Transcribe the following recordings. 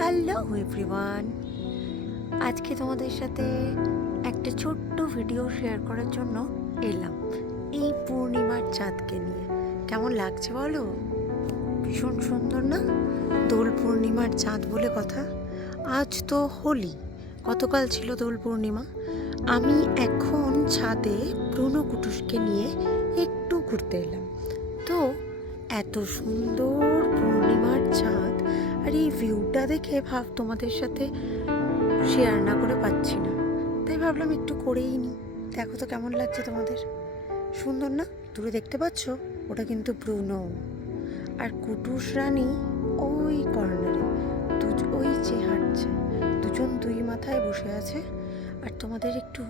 Hello everyone, আজকে তোমাদের সাথে একটা ছোট্ট ভিডিও শেয়ার করার জন্য এলাম এই পূর্ণিমার চাঁদকে নিয়ে। কেমন লাগছে বলো? ভীষণ সুন্দর না? দোল পূর্ণিমার চাঁদ বলে কথা। আজ তো হোলি, গতকাল ছিল দোল পূর্ণিমা। আমি এখন ছাদে ব্রুনো কুটুসকে নিয়ে একটু ঘুরতে এলাম। তো এত সুন্দর পূর্ণিমার চাঁদ, আর এই ভিউটা দেখে তোমাদের সাথে শেয়ার না করে পাচ্ছি না, তাই ভাবলাম একটু করেই নিই। দেখো তো কেমন লাগছে তোমাদের? সুন্দর না? দূরে দেখতে পাচ্ছ? ওটা কিন্তু ব্রুনো, আর কুটুস রানী ওই কর্নারে ওই যে হাঁটছে, দুজন দুই মাথায় বসে আছে। আর তোমাদের একটু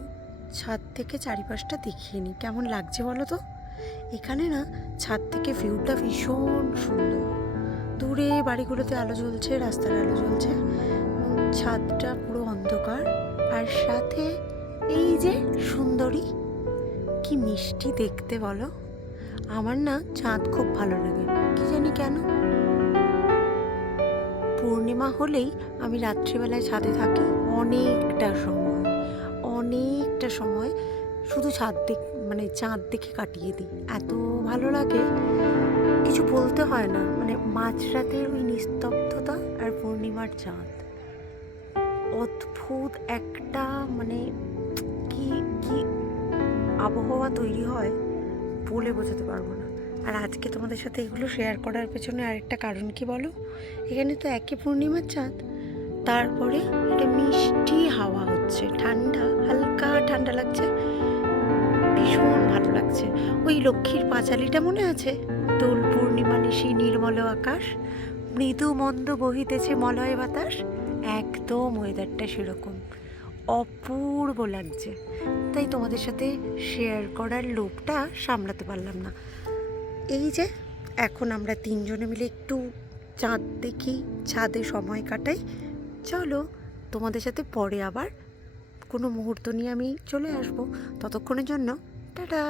ছাদ থেকে চারিপাশটা দেখিয়ে নিই, কেমন লাগছে বলো তো? এখানে না ছাদ থেকে ভিউটা ভীষণ সুন্দর। দূরে বাড়িগুলোতে আলো জ্বলছে, রাস্তার আলো জ্বলছে, ছাদটা পুরো অন্ধকার। আর সাথে এই যে সুন্দরী, কি মিষ্টি দেখতে বলো। আমার না চাঁদ খুব ভালো লাগে, কি জানি কেন। পূর্ণিমা হলেই আমি রাত্রিবেলায় ছাদে থাকি অনেকটা সময় শুধু চাঁদ দেখে কাটিয়ে দিই। এত ভালো লাগে, কিছু বলতে হয় না। মাঝরাতের ওই নিস্তব্ধতা আর পূর্ণিমার চাঁদ, অদ্ভুত একটা কি কি আবহাওয়া তৈরি হয়, বলে বোঝাতে পারবো না। আর আজকে তোমাদের সাথে এগুলো শেয়ার করার পেছনে আরেকটা কারণ কি বলো? এখানে তো একই পূর্ণিমার চাঁদ, তারপরে একটা মিষ্টি হাওয়া হচ্ছে, ঠান্ডা, হালকা ঠান্ডা লাগছে, ভীষণ ভালো লাগছে। ওই লক্ষ্মীর পাঁচালিটা মনে আছে? দোল পূর্ণিমা নিশি নির্মল আকাশ, মৃদু মন্দ বহিতেছে মলয় বাতাস, একদম ওয়েদারটা সেরকম অপূর্ব লাগছে। তাই তোমাদের সাথে শেয়ার করার লোভটা সামলাতে পারলাম না। এই যে এখন আমরা তিনজনে মিলে একটু চাঁদ দেখি, ছাদে সময় কাটাই। চলো, তোমাদের সাথে পরে আবার কোনো মুহূর্ত নিয়ে আমি চলে আসবো। ততক্ষণের জন্য টাটা।